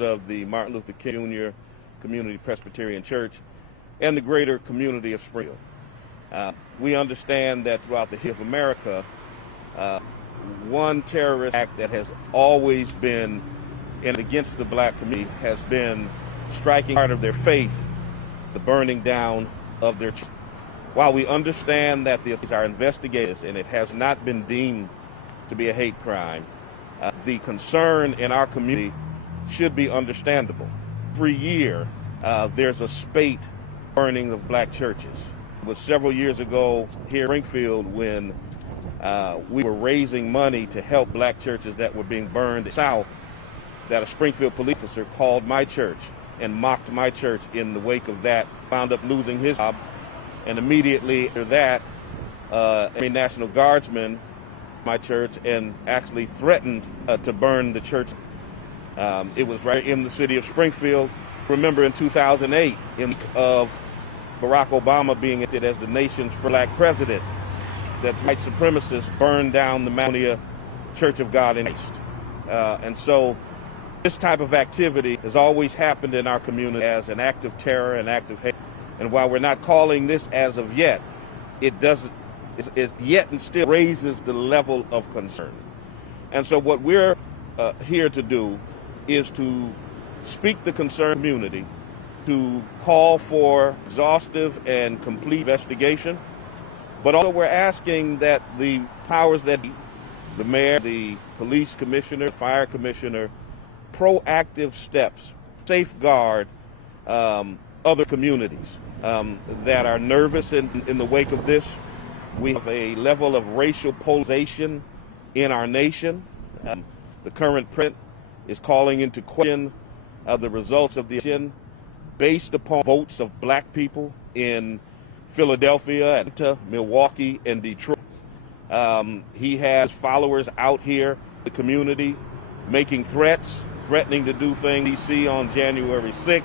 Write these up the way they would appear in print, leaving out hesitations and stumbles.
of the Martin Luther King Jr. Community Presbyterian Church and the greater community of Springfield. We understand that throughout the history of America, one terrorist act that has always been against the black community has been striking part of their faith, the burning down of their church. While we understand that these are investigators and it has not been deemed to be a hate crime, the concern in our community should be understandable. Every year, there's a spate burning of black churches. It was several years ago here in Springfield when we were raising money to help black churches that were being burned in the South, that a Springfield police officer called my church and mocked my church. In the wake of that, wound up losing his job, and immediately after that, a National Guardsman my church and actually threatened to burn the church. It was right in the city of Springfield. Remember in 2008, of Barack Obama being elected as the nation's first black president, that white supremacists burned down the Mount Church of God in Christ. And so this type of activity has always happened in our community as an act of terror, an act of hate. And while we're not calling this as of yet, it doesn't, it yet and still raises the level of concern. And so what we're here to do is to speak the concerned community, to call for exhaustive and complete investigation, but also we're asking that the powers that be, the mayor, the police commissioner, fire commissioner, proactive steps, safeguard other communities that are nervous in the wake of this. We have a level of racial polarization in our nation. The current president is calling into question the results of the election based upon votes of black people in Philadelphia, Atlanta, Milwaukee, and Detroit. He has followers out here in the community making threats, threatening to do things in D.C. on January 6th.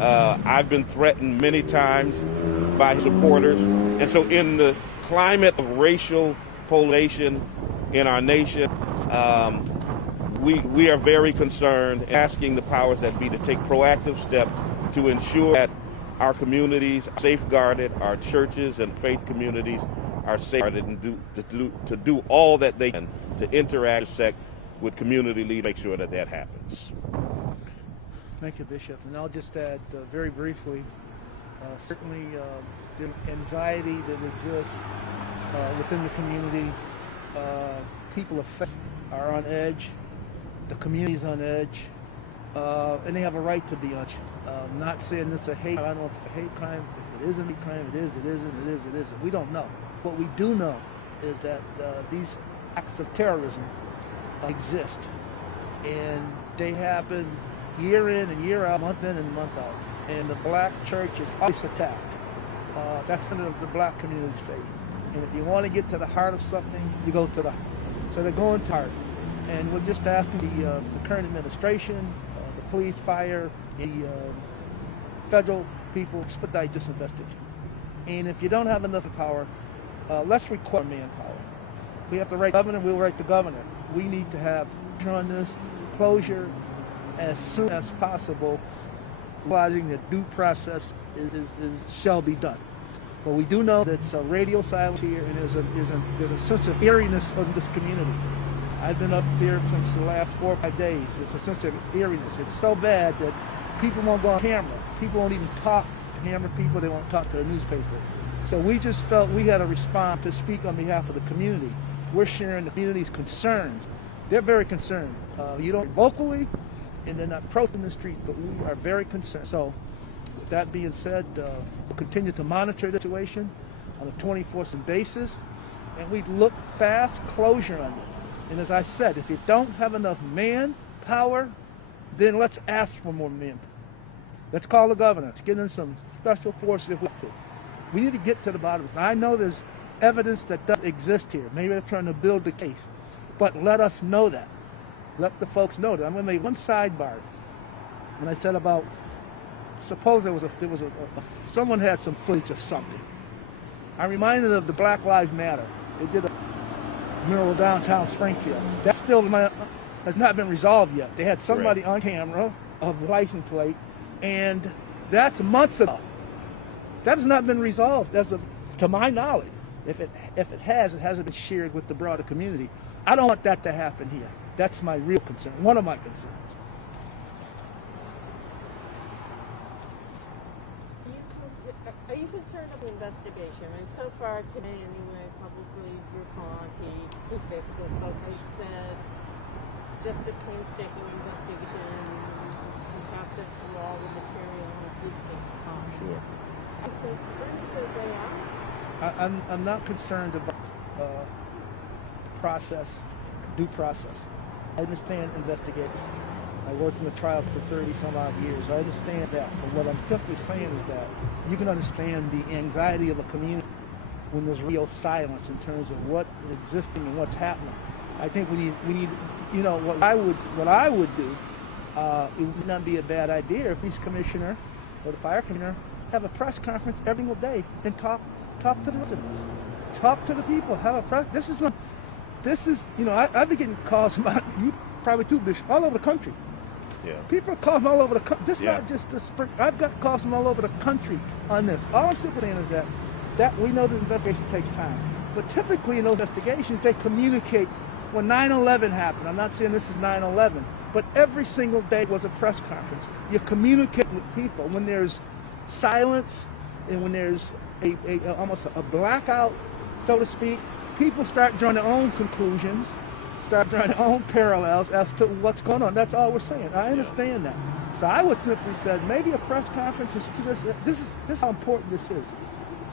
I've been threatened many times by supporters. And so in the climate of racial polarization in our nation, we are very concerned, asking the powers that be to take proactive steps to ensure that our communities are safeguarded, our churches and faith communities are safeguarded, and to do all that they can to interact with community leaders, make sure that that happens. Thank you, Bishop. And I'll just add very briefly, certainly the anxiety that exists within the community. People of faith are on edge. The community's on edge. And they have a right to be on edge. Not saying this is a hate crime. I don't know if it's a hate crime. If it isn't a hate crime, it is, it isn't, it is, it isn't. We don't know. What we do know is that these acts of terrorism exist. And they happen year in and year out, month in and month out. And the black church is always attacked. That's the black community's faith. And if you want to get to the heart of something, you go to the heart. So they're going to heart. And we're just asking the current administration, the police, fire, the federal people, expedite this investigation. And if you don't have enough power, let's require manpower. We have to write the governor, we'll write the governor. We need to have on this closure as soon as possible, realizing that due process shall be done. But we do know that it's a radio silence here, and there's a sense of eeriness of this community. I've been up here since the last 4 or 5 days. It's a sense of eeriness. It's so bad that people won't go on camera. People won't even talk to camera people. They won't talk to the newspaper. So we just felt we had to respond to speak on behalf of the community. We're sharing the community's concerns. They're very concerned. You don't vocally, and they're not protesting the street, but we are very concerned. So with that being said, we'll continue to monitor the situation on a 24/7 basis, and we look fast closure on this. And as I said, if you don't have enough manpower, then let's ask for more men. Let's call the governor. Let's get in some special forces if we have to. We need to get to the bottom of it. I know there's evidence that does exist here. Maybe they're trying to build the case. But let us know that. Let the folks know that. I'm going to make one sidebar. When I said about, suppose someone had some footage of something. I'm reminded of the Black Lives Matter. They did a mural downtown Springfield. That still has not been resolved yet. They had somebody on camera of license plate, and that's months ago. That has not been resolved, to my knowledge. If it has, it hasn't been shared with the broader community. I don't want that to happen here. That's my real concern, one of my concerns. Are you concerned of the investigation? And so far today, anyway, publicly, your party, who's basically spoken, said it's just a painstaking investigation, perhaps it's through all the material and good things come. Sure. Are you concerned for the way out? I'm not concerned about process, due process. I understand investigations. I worked in the trial for 30 some odd years. I understand that. But what I'm simply saying is that you can understand the anxiety of a community when there's real silence in terms of what is existing and what's happening. I think we need, you know, what I would do, it would not be a bad idea if police commissioner or the fire commissioner have a press conference every single day and talk to the residents, talk to the people, have a press. This is, you know, I've been getting calls about, you probably too, Bishop, all over the country. Yeah. People are calling from all over the country. This is not just the spring. I've got calls from all over the country on this. All I'm simply saying is that we know the investigation takes time. But typically in those investigations, they communicate. When 9/11 happened, I'm not saying this is 9/11, but every single day was a press conference. You communicate with people. When there's silence and when there's almost a blackout, so to speak, people start drawing their own conclusions, start drawing their own parallels as to what's going on. That's all we're saying. I understand that. So I would simply say maybe a press conference. This is how important this is.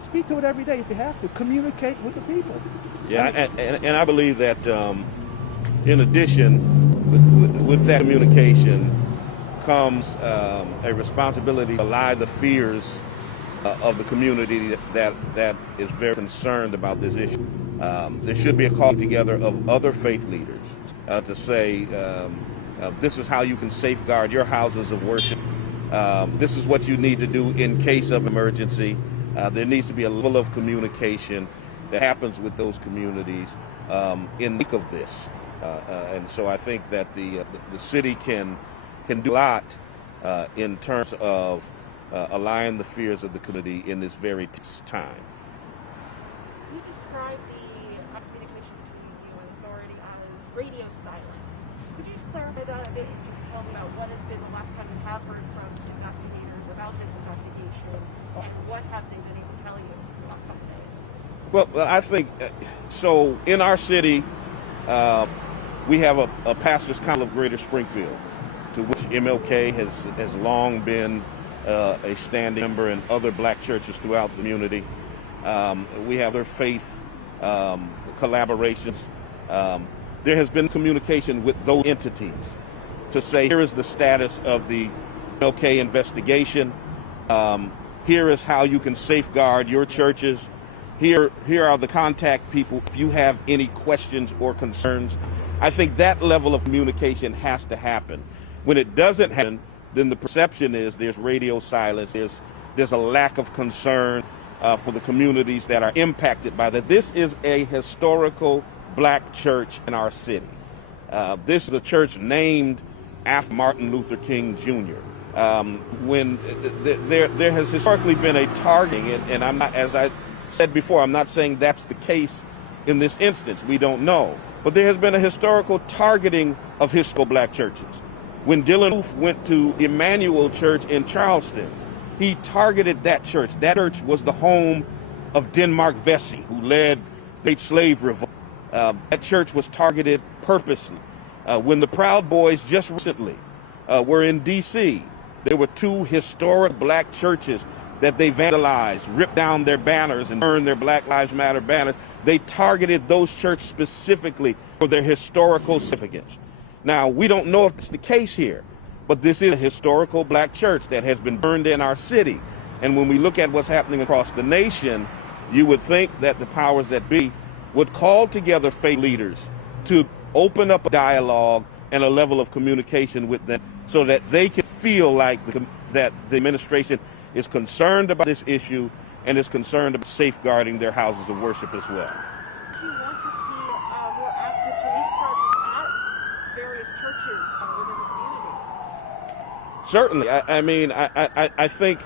Speak to it every day if you have to. Communicate with the people. Yeah, and I believe that in addition, with that communication comes a responsibility to allay the fears of the community that is very concerned about this issue. There should be a call together of other faith leaders to say, this is how you can safeguard your houses of worship. This is what you need to do in case of emergency. There needs to be a level of communication that happens with those communities in the wake of this. And so I think that the city can do a lot in terms of allaying the fears of the community in this very time. You described the communication between you and authority as radio silence. Could you just clarify that a bit and just tell me about what has been the last time you have heard from investigators about this investigation and what have they been able to tell you in the last couple of days? Well, I think, so in our city, we have a Pastors Council of Greater Springfield, to which MLK has long been a standing member in other black churches throughout the community. We have their faith collaborations. There has been communication with those entities to say, here is the status of the MLK investigation. Here is how you can safeguard your churches. Here are the contact people if you have any questions or concerns. I think that level of communication has to happen. When it doesn't happen, then the perception is there's radio silence, there's a lack of concern for the communities that are impacted by that. This is a historical black church in our city. This is a church named after Martin Luther King Jr. When there has historically been a targeting, and I'm not, as I said before, I'm not saying that's the case in this instance. We don't know. But there has been a historical targeting of historical black churches. When Dylan Roof went to Emmanuel Church in Charleston, he targeted that church. That church was the home of Denmark Vesey, who led the Great Slave Revolt. That church was targeted purposely. When the Proud Boys just recently were in D.C., there were two historic black churches that they vandalized, ripped down their banners and burned their Black Lives Matter banners. They targeted those churches specifically for their historical significance. Now, we don't know if it's the case here, but this is a historical black church that has been burned in our city. And when we look at what's happening across the nation, you would think that the powers that be would call together faith leaders to open up a dialogue and a level of communication with them so that they can feel like that the administration is concerned about this issue and is concerned about safeguarding their houses of worship as well. Do you want to see more active police presence at various churches within the community? Certainly. I think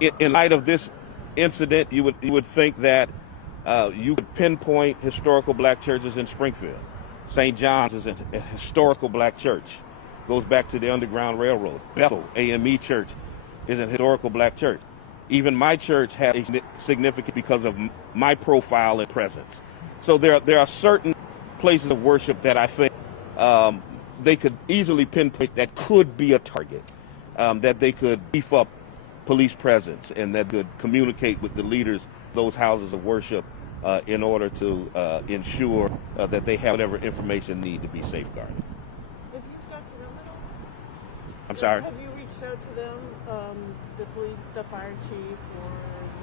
in light of this incident, you would think that you could pinpoint historical black churches in Springfield. St. John's is a historical black church, goes back to the Underground Railroad. Bethel AME Church is a historical black church. Even my church has a significance because of my profile and presence. So there are certain places of worship that I think they could easily pinpoint that could be a target, that they could beef up police presence and that could communicate with the leaders of those houses of worship in order to ensure that they have whatever information they need to be safeguarded. Have you talked to them at all? I'm sorry? Have you reached out to them, the police, the fire chief, or the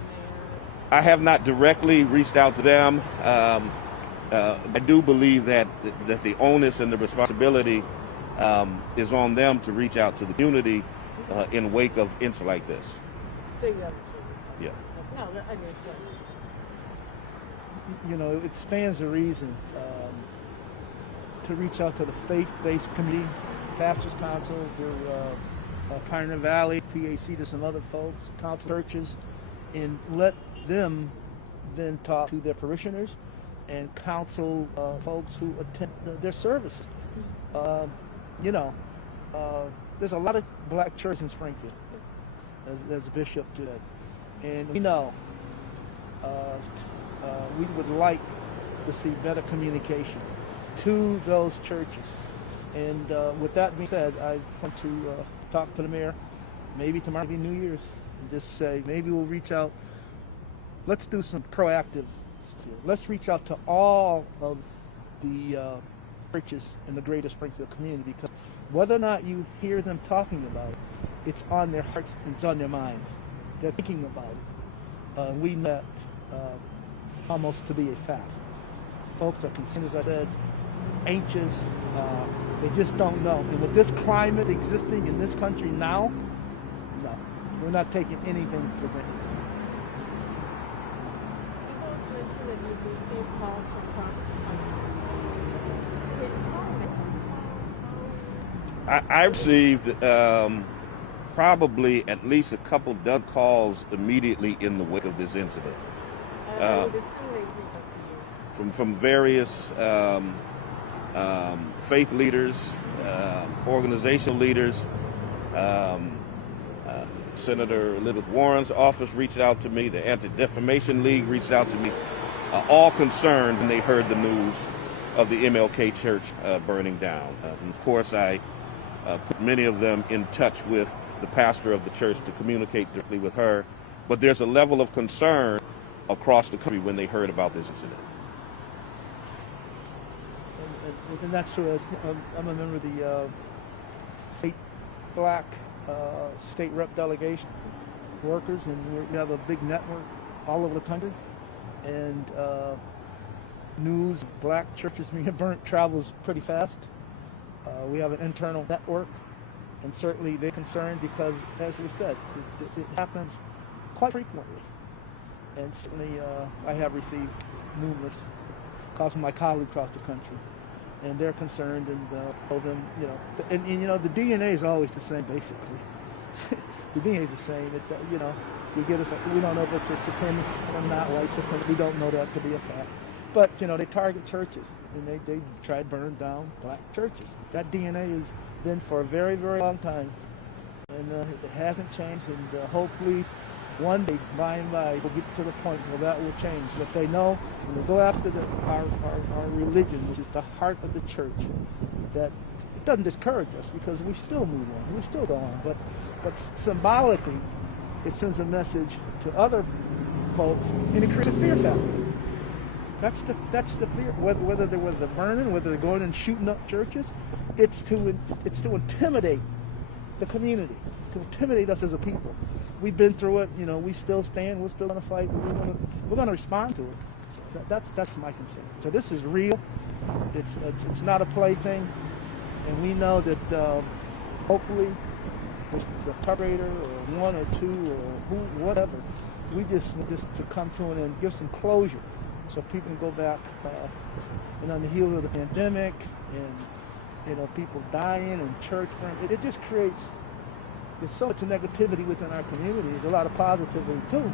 mayor? I have not directly reached out to them. I do believe that the onus and the responsibility is on them to reach out to the community in wake of incidents like this. So you haven't Yeah. No, I mean, You know, it stands to reason to reach out to the faith-based community, Pastors Council, Pioneer Valley, PAC, to some other folks, council churches, and let them then talk to their parishioners and counsel folks who attend their services. There's a lot of black churches in Springfield, as the bishop did, and we know we would like to see better communication to those churches. And with that being said, I want to talk to the mayor, maybe tomorrow, maybe New Year's, and just say maybe we'll reach out. Let's do some proactive stuff. Let's reach out to all of the churches in the greater Springfield community, because whether or not you hear them talking about it, it's on their hearts, it's on their minds. They're thinking about it. We know that almost to be a fact. Folks are concerned, as I said, anxious. They just don't know. And with this climate existing in this country now, no, we're not taking anything for granted. you both mentioned that you've received calls from across the country. I received probably at least a couple dozen calls immediately in the wake of this incident. I would assume they reach out to you. From various faith leaders, organizational leaders. Senator Elizabeth Warren's office reached out to me. The Anti-Defamation League reached out to me, all concerned when they heard the news of the MLK church burning down. And of course, I put many of them in touch with the pastor of the church to communicate directly with her. But there's a level of concern across the country when they heard about this incident. And that's true. I'm a member of the state black state rep delegation workers, and we have a big network all over the country. And news of black churches being burnt travels pretty fast. We have an internal network, and certainly they're concerned because, as we said, it happens quite frequently. And certainly I have received numerous calls from my colleagues across the country, and they're concerned, and told them, and the DNA is always the same, basically. The DNA is the same. You get we don't know if it's a supremacist or not, white supremacist. We don't know that to be a fact. But they target churches, and they try to burn down black churches. That DNA has been for a very, very long time, and it hasn't changed. And hopefully, one day, by and by, we'll get to the point where that will change. But they know when they go after our religion, which is the heart of the church, that it doesn't discourage us, because we still move on, we still go on. But symbolically, it sends a message to other folks, and it creates a fear factor. That's the fear. Whether they're burning, whether they're going and shooting up churches, it's to intimidate the community, to intimidate us as a people. We've been through it. We still stand. We're still going to fight. We're going to respond to it. That's my concern. So this is real. It's not a plaything, and we know that hopefully, if it's a perpetrator or one or two or whatever, we just to come to it and give some closure, so people can go back and on the heels of the pandemic, and people dying and church burning. It just creates, there's so much negativity within our community. There's a lot of positivity too,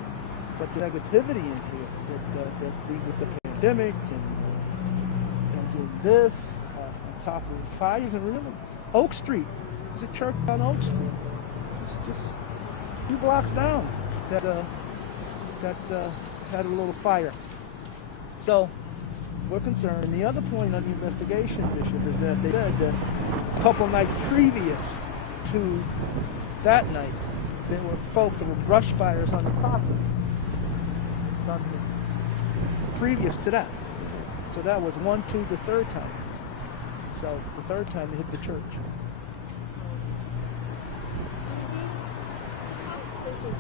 but the negativity in here that we, with the pandemic and doing this on top of fires, and remember Oak Street. There's a church on Oak Street. It's just a few blocks down that had a little fire. So we're concerned. And the other point on the investigation, Bishop, is that they said that a couple nights previous to that night, there were brush fires on the property. Previous to that. So that was the third time. So the third time they hit the church.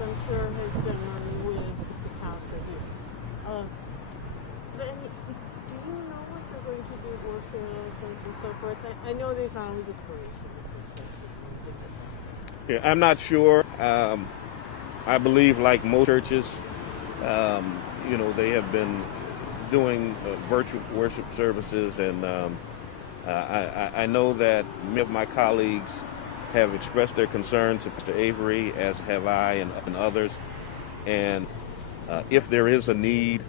I'm sure has been running with the pastor here. But do you know what they're going to do working on things and so forth? I know there's always a parade. Yeah, I'm not sure. I believe, like most churches, they have been doing virtual worship services, and I know that many of my colleagues have expressed their concerns to Mr. Avery, as have I and others. And if there is a need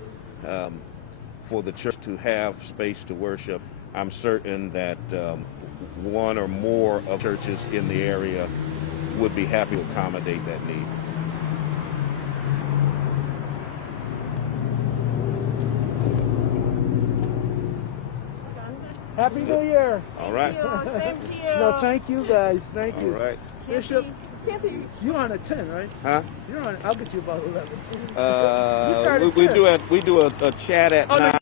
for the church to have space to worship, I'm certain that one or more of churches in the area would be happy to accommodate that need. Happy New Year! All right. Same to you. No, thank you guys. Thank you. All right. Bishop, Campy. you're on a 10, right? Huh? You're on. I'll get you about 11. You start at we 10. do a chat at 9.